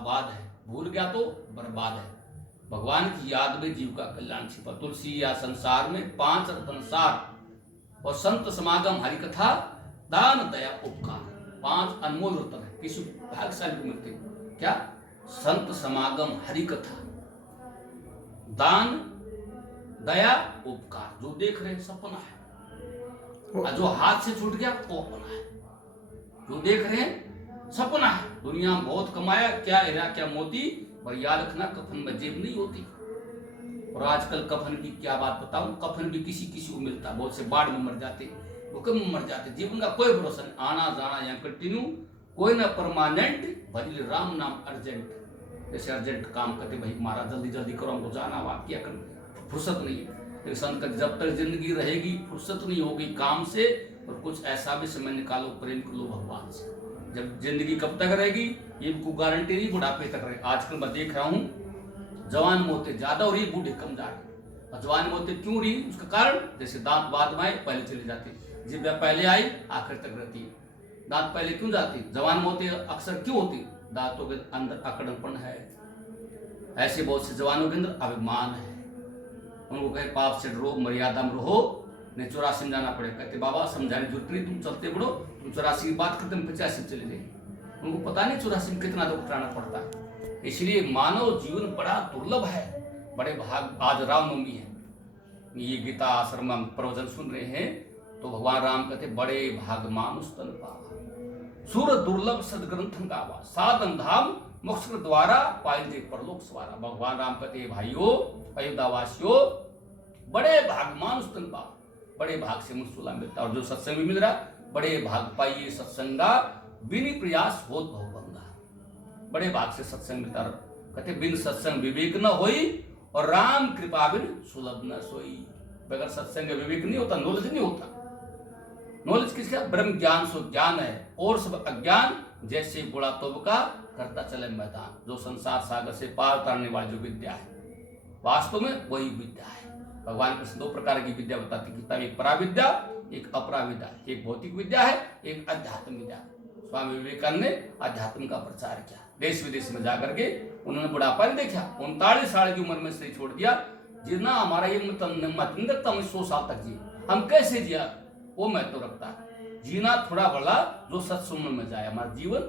आबाद है, भूल गया तो बर्बाद है। भगवान की याद में जीव का कल्याण छिपा। तुलसी या संसार में 5 रत्न सार और संत समागम हरि कथा दान दया उपकार, 5 अनमोल रत्न है, किसी भाग्यशाली को मिलते। क्या? संत समागम हरि कथा दान दया उपकार। जो देख रहे सपना है, और जो हाथ से छूट गया वो अपना है। जो देख रहे हैं सपना है। दुनिया में बहुत कमाया, क्या हीरा क्या मोती, पर याद रखना कफन में जेब नहीं होती। और आजकल कफन की क्या बात बताऊं, कफन भी किसी किसी को मिलता, बहुत से बाढ़ में मर जाते, भूकंप में मर जाते। जीवन का कोई भरोसा नहीं, आना जाना यहाँ कंटिन्यू, कोई ना परमानेंट, भजले राम नाम अर्जेंट। जैसे अर्जेंट काम करते, भाई महाराज जल्दी जल्दी करो, हमको जाना, आप क्या कर, फुर्सत नहीं है। लेकिन संत का जब तक जिंदगी रहेगी फुर्सत नहीं होगी काम से, और कुछ ऐसा भी समय निकालो, प्रेम कर लो भगवान से। जब जिंदगी कब तक रहेगी ये कोई गारंटी नहीं, बुढ़ापे तक रहेगी। आजकल मैं देख रहा हूँ जवान मौतें ज्यादा हो रही, बूढ़े कम जा रहे। और जवान मौतें क्यों रही, उसका कारण जैसे दांत बाद में आए पहले चले जाते, जिभ पहले आई आखिर तक रहती है। दांत पहले क्यों जाती, जवान मौतें अक्सर क्यों होती, दांतों के अंदर अकड़नपन है। ऐसे बहुत से जवानों के अंदर अभिमान है, उनको कहे पाप से डरो, मर्यादा में रहो, नहीं 84 में जाना पड़ेगा। कहते बाबा समझाने की जरूरत नहीं, तुम चलते बढ़ो, तुम 84 की बात करते 85 चले गए। उनको पता नहीं 84 में कितना दुख उठाना पड़ता है। इसलिए मानव जीवन बड़ा दुर्लभ है, बड़े भाग। आज रामनवमी है, ये गीता आश्रम में प्रवचन सुन रहे हैं, तो भगवान राम कहते बड़े भाग मानुष तन पावा, सुर दुर्लभ सदग्रंथन गावा, साधन धाम मोक्ष द्वारा पाई दे परलोक सवारा। भगवान राम कहते भाइयों अयोध्यावासियों, बड़े भाग मानुष तन पावा, बड़े भाग से मुझे मिलता। और जो सत्संग भी मिल रहा, बड़े भाग पाइए सत्संगा, बिनी प्रयास होत भवभंगा। बड़े भाग से सत्संग मिलता। कहते बिन सत्संग विवेक न होई, और राम कृपा बिन सुलभ न सोई। बगैर सत्संग विवेक नहीं होता, नॉलेज नहीं होता। नॉलेज किसका? ब्रह्म ज्ञान सो ज्ञान है, और सब अज्ञान जैसे बुढ़ा तोबका करता चले मैदान। जो संसार सागर से पार उतारने वाली जो विद्या है, वास्तव में वही विद्या है। भगवान कृष्ण 2 प्रकार की विद्या बताती गीता में, एक पराविद्या एक अपराविद्या, एक भौतिक विद्या है, एक अध्यात्म विद्या। स्वामी विवेकानंद ने अध्यात्म का प्रचार किया, देश विदेश में जाकर के। उन्होंने बुढ़ापा नहीं देखा, 39 साल की उम्र में शरीर छोड़ दिया। जीना हमारा ये मत 100 साल तक जिए, हम कैसे जिया वो महत्व रखता है। जीना थोड़ा बड़ा जो सत्संग में जाए, हमारा जीवन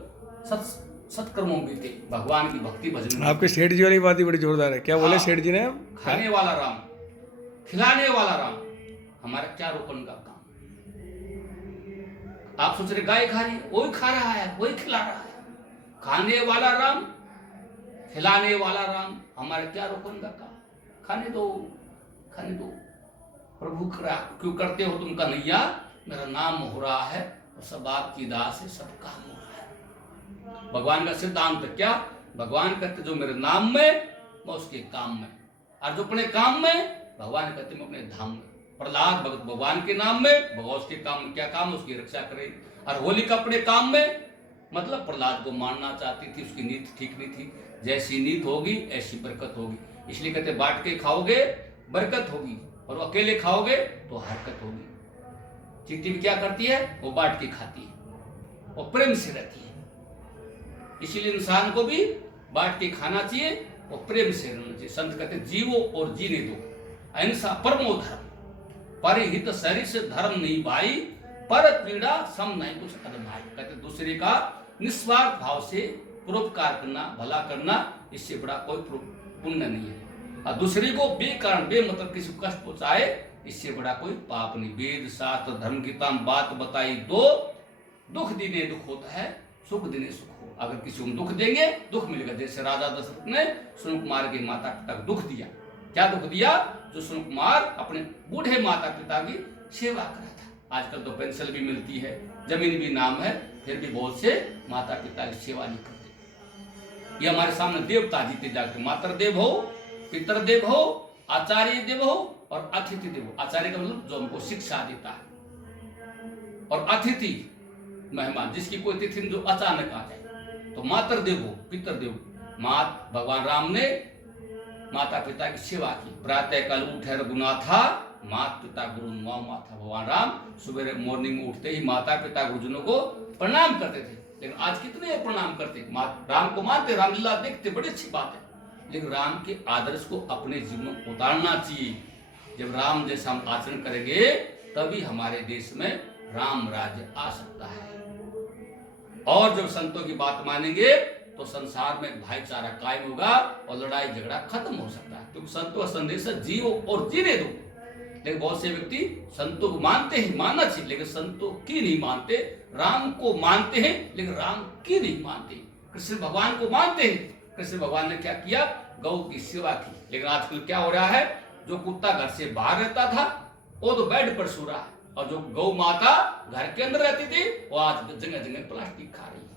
सत्कर्मों में बीते, भगवान की भक्ति भजन। आपके सेठ जी वाली बात ही बड़ी जोरदार है। क्या बोले सेठ जी ने? खाने वाला राम, खिलाने वाला राम, हमारा क्या रोपण का काम। आप सोच रहे गाय खा रही है, वही खा रहा है, वही खिला रहा है। खाने वाला राम, खिलाने वाला राम, हमारा क्या रोपण का काम। खाने दो, खाने दो। प्रभु क्यों करते हो तुम कन्हैया, मेरा नाम हो रहा है और सब आपकी दास से सब काम हो रहा है। भगवान का सिद्धांत क्या? भगवान कहते जो मेरे नाम में मैं उसके काम में, और जो अपने काम में, भगवान कहते मैं अपने धाम में। प्रहलाद भगवान के नाम में, भगवान उसके काम में क्या काम, उसकी रक्षा करे। और होलिका अपने काम में, मतलब प्रहलाद को मारना चाहती थी, उसकी नीति ठीक नहीं थी। जैसी नीति होगी ऐसी बरकत होगी। इसलिए कहते बांट के खाओगे बरकत होगी, और अकेले खाओगे तो हरकत होगी। चींटी भी क्या करती है, वो बांट के खाती है और प्रेम से रहती है। इसीलिए इंसान को भी बांट के खाना चाहिए और प्रेम से रहना चाहिए। संत कहते जीवो और जीने दो, अहिंसा परमो धर्म, परिहित शरीर से धर्म नहीं भाई, पर पीड़ा सम नहीं कुछ अदमाई। कहते दूसरे का निस्वार्थ भाव से परोपकार करना, भला करना, इससे बड़ा कोई पुण्य नहीं है। और दूसरे को बेकारण बेमतलब किसी को कष्ट पहुंचाए, इससे बड़ा कोई पाप नहीं। वेद शास्त्र धर्म गीता में बात बताई दो, दुख दिने दुख होता है, सुख दिने सुख हो। अगर किसी को दुख देंगे दुख मिलेगा। जैसे राजा दशरथ ने सुन कुमार के माता पिता को दुख दिया। क्या दुख दिया? जो सुन कुमार अपने बूढ़े माता पिता की सेवा कर रहा था। आजकल तो पेंशन भी मिलती है, जमीन भी नाम है, फिर भी बहुत से माता पिता की सेवा नहीं करते। ये हमारे सामने देवता जीते जागते, मातृ देव हो, पितर देव हो, आचार्य देव हो और अतिथि देव हो। आचार्य का मतलब जो हमको शिक्षा देता है, और अतिथि मेहमान, जिसकी कोई तिथि जो अचानक आ जाए। तो मातृ देव हो, पितर देव। भगवान राम ने माता पिता की सेवा की। प्रातः काल उठे रघुनाथा, माता पिता गुरु माता। भगवान राम सुबह मॉर्निंग में उठते ही माता पिता गुरुजनों को प्रणाम करते थे। लेकिन आज कितने प्रणाम करते, राम को मानते, रामलीला देखते, बड़ी अच्छी बात है, लेकिन राम के आदर्श को अपने जीवन में उतारना चाहिए। जब राम जैसा हम आचरण करेंगे तभी हमारे देश में राम राज्य आ सकता है। और जब संतों की बात मानेंगे तो संसार में भाईचारा कायम होगा और लड़ाई झगड़ा खत्म हो सकता है, क्योंकि संतों का संदेश है जियो और जीने दो। लेकिन बहुत से व्यक्ति संतों को मानते हैं, मानना चाहिए, लेकिन संतों की नहीं मानते, राम को मानते हैं लेकिन राम की नहीं मानते। कृष्ण भगवान को मानते हैं, कृष्ण भगवान ने क्या किया, गौ की सेवा की। लेकिन आजकल क्या हो रहा है, जो कुत्ता घर से बाहर रहता था वो तो बेड पर सो रहा है, और जो गौ माता घर के अंदर रहती थी वो आज जगह जगह प्लास्टिक खा रही है।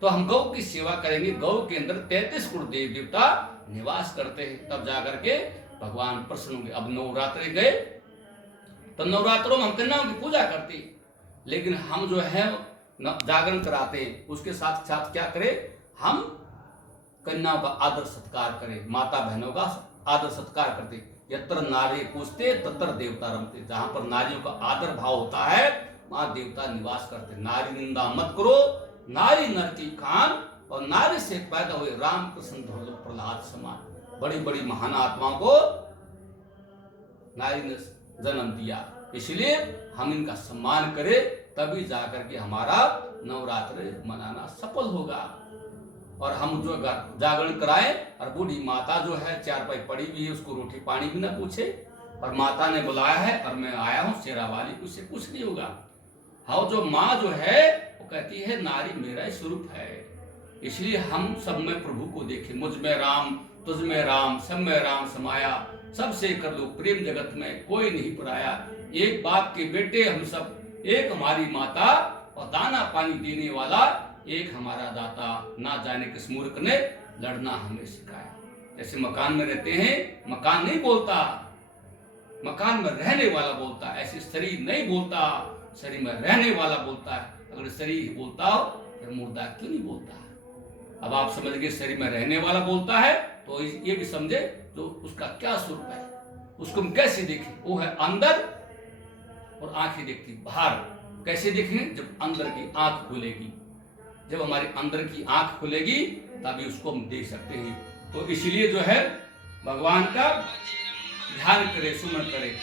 तो हम गौ की सेवा करेंगे, गौ के अंदर 33 करोड़ देव देवता निवास करते हैं, तब जाकर के भगवान प्रसन्न होंगे। अब नवरात्रे गए तो नवरात्रों में हम कन्याओं की पूजा करते हैं, लेकिन हम जो है जागरण कराते हैं, उसके साथ साथ क्या करें, हम कन्याओं का आदर सत्कार करें, माता बहनों का आदर सत्कार करते। यत्र नारी पूजते तत्र देवता रमते, जहां पर नारियों का आदर भाव होता है वहां देवता निवास करते। नारी निंदा मत करो, नारी नर की खान, और नारी से पैदा हुए रामकृष्ण प्रहलाद समान बड़ी बड़ी महान आत्माओं को नारी ने जन्म दिया, इसलिए हम इनका सम्मान करें, तभी जाकर के हमारा नवरात्र मनाना सफल होगा। और हम जो जागरण कराएं, और बूढ़ी माता जो है चारपाई पड़ी हुई है उसको रोटी पानी भी ना पूछे, और माता ने बुलाया है और मैं आया हूं शेरा वाली, उससे कुछ नहीं होगा। हाँ, जो माँ जो है वो कहती है नारी मेरा ही स्वरूप है, इसलिए हम सब में प्रभु को देखें। मुझ में राम, तुझ में राम, सब में राम समाया, सबसे कर लो प्रेम, जगत में कोई नहीं पराया। एक बाप के बेटे हम सब, एक हमारी माता, और दाना पानी देने वाला एक हमारा दाता। ना जाने किस मूर्ख ने लड़ना हमें सिखाया। जैसे मकान में रहते हैं, मकान नहीं बोलता, मकान में रहने वाला बोलता, ऐसे शरीर नहीं बोलता, शरीर में रहने वाला बोलता है। अगर शरीर बोलता हो फिर मुर्दा क्यों नहीं बोलता? अब आप समझ गए, शरीर में रहने वाला बोलता है तो ये भी समझे तो उसका क्या स्वरूप है, उसको हम कैसे देखें। वो है अंदर और आंखें देखती बाहर। कैसे देखें? जब अंदर की आंख खुलेगी, जब हमारे अंदर की आंख खुलेगी तभी उसको हम देख सकते हैं। तो इसलिए जो है भगवान का ध्यान करें, सुमन करें।